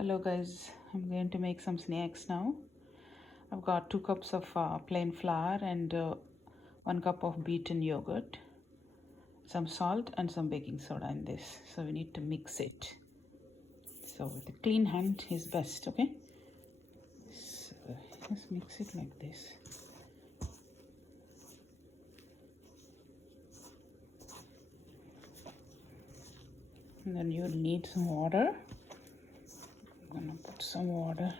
Hello guys, I'm going to make some snacks now. I've got 2 cups of plain flour and 1 cup of beaten yogurt, some salt and some baking soda in this. So we need to mix it. So with a clean hand is best, okay? So let's mix it like this. And then you'll need some water. I'm gonna put some water.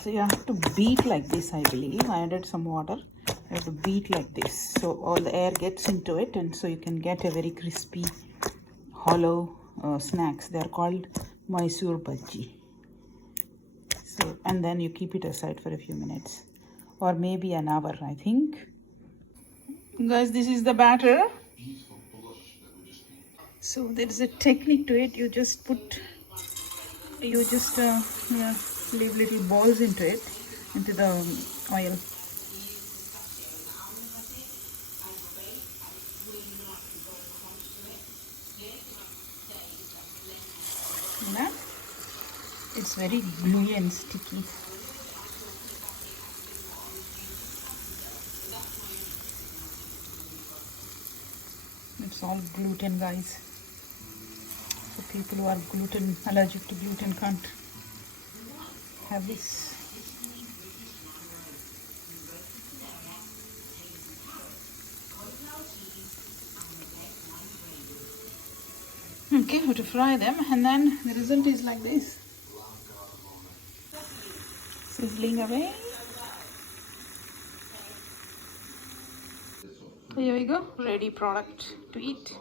So you have to beat like this, I believe. I added some water. You have to beat like this so all the air gets into it, and so you can get a very crispy, hollow snacks. They are called Mysore bajji. So, and then you keep it aside for a few minutes or maybe an hour, I think. Guys, this is the batter. So there is a technique to it. You just leave little balls into it, into the oil. Yeah, it's very gluey and sticky. It's all gluten, guys. So people who are allergic to gluten can't have this. Okay, we have to fry them, and then the result is like this. Sizzling away. Here we go, ready product to eat.